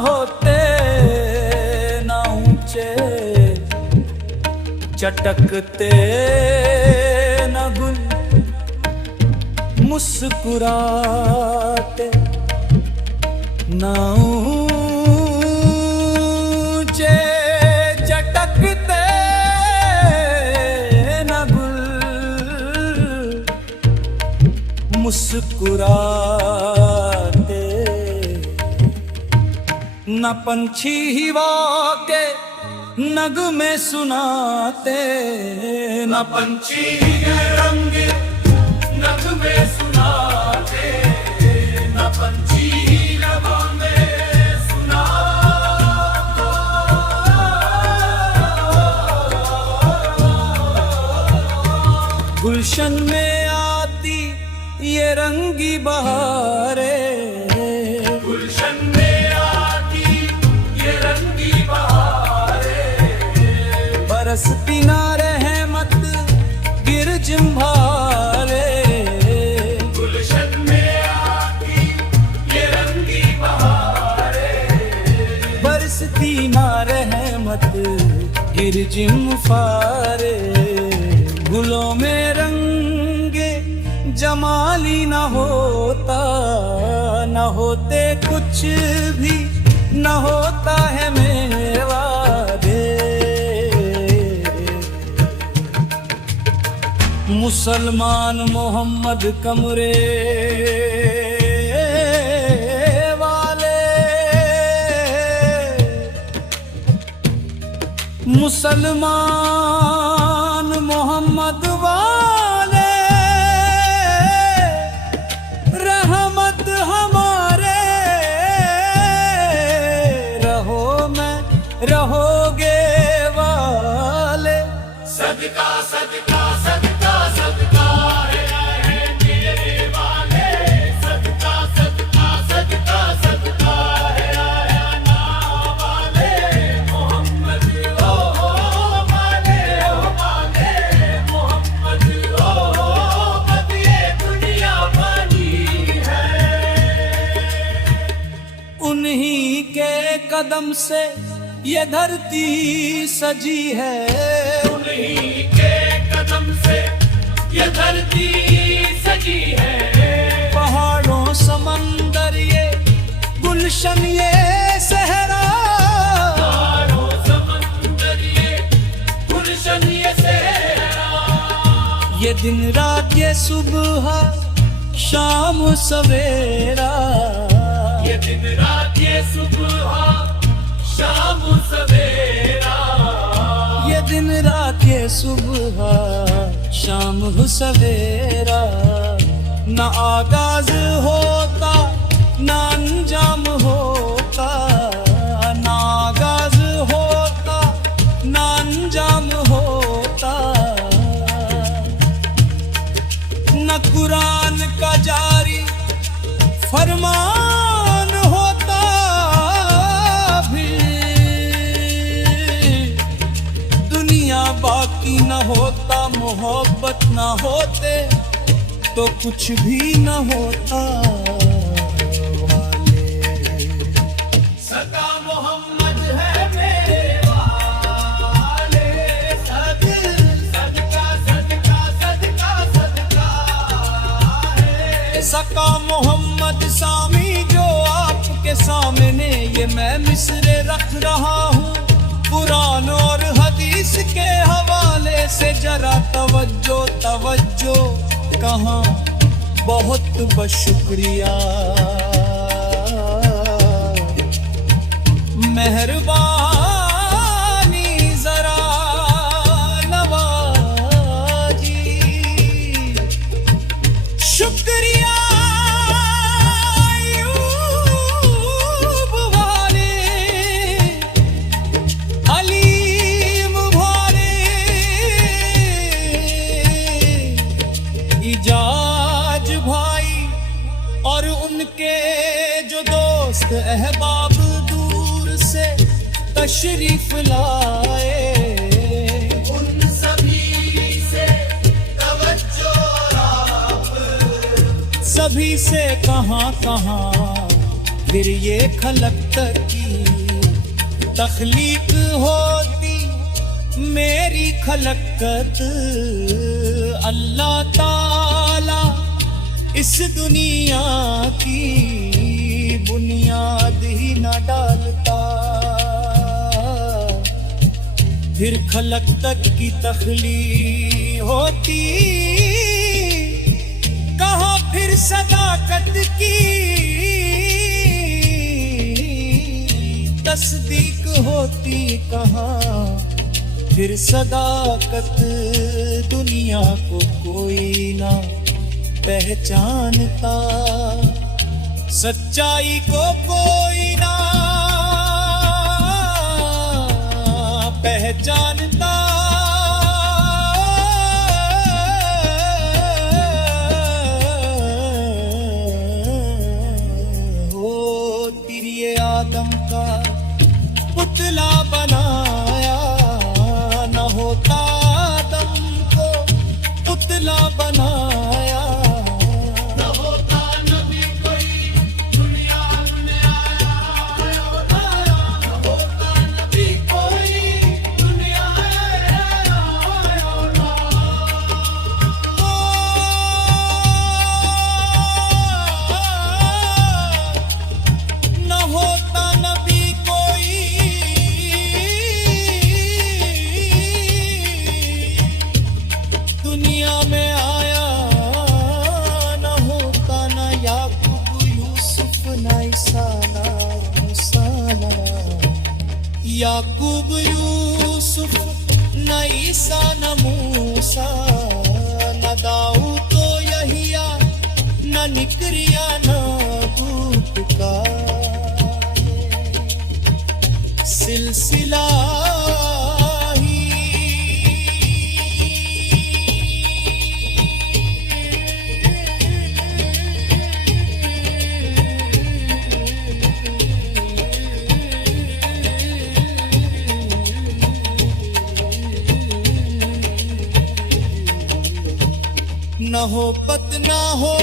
होते न ऊंचे, चटकते न गुल, मुस्कुराते न ऊंचे, चटकते न गुल, मुस्कुराते न पंछी हवा के नगमे सुनाते, न पंछी रंग नगमे सुनाते, न पंछी नगमे सुनाते। गुलशन में आती ये रंगी बहारें, गुलशन में आती ये रंगी बहारें, बरसती ना रहमत गिर जिम्भारे। गुलशन में आती ये रंगी बहारें, बरसती ना रहमत गिर जिम्फारे। गुलों में रंगे जमाली न होता, न होते कुछ भी, न होता है मेवा दे। मुसलमान मोहम्मद कमरे वाले, मुसलमान मोहम्मद वाले, रहमत हमारे रहो में रहोगे वाले। सदका सदका सदका सदका है मेरे वाले, सदका सदका सदका सदका है आना वाले। मोहम्मद ओ वाले, मोहम्मद ओ ये दुनिया बनी है। उन्हीं के कदम से ये धरती सजी है, उन्हीं के कदम से ये धरती सजी है। पहाड़ों समंदर ये गुलशन ये सहरा, पहाड़ों समंदर ये गुलशन ये सहरा। ये दिन रात ये सुबह शाम सवेरा, ये दिन रात ये सुबह शाम सवेरा। ये दिन रात ये सुबह शाम सवेरा। न आगाज होता न अंजाम होता, न आगाज होता न अंजाम होता। न कुरान का जारी फरमान होता भी, दुनिया बाकी न होता। मोहब्बत न होते तो कुछ भी न होता वाले। सदा मोहम्मद है मेरे वाले, सदका सदका सदका सदका है। सका मोहम्मद सामी जो आपके सामने ये मैं मिसरे रख रहा हूँ, कुरान और हदीस के हवाले से जरा तवज्जो तवज्जो। कहाँ बहुत बशुक्रिया, मेहरबानी जरा नवाजी। शुक्रिया इजाज भाई और उनके जो दोस्त अहबाब दूर से तशरीफ लाए, उन सभी से तवज्जो आप, सभी से कहाँ कहाँ फिर ये खलक की तख्लीक होती मेरी खलकत। अल्लाह ताला इस दुनिया की बुनियाद ही न डालता, फिर खलक तक की तख्लीक होती कहाँ फिर सदाकत की तस्दीक होती, कहाँ फिर सदाकत। दुनिया को कोई ना पहचानता, सच्चाई को कोई ना पहचानता। हो तिरिये आदम का पुतला बनाया, न होता आदम को पुतला बनाया। याकूब यूसुफ न ईसा न मूसा, न दाऊद तो यहिया न निकरिया न बूत का सिलसिला ही। न हो पत न हो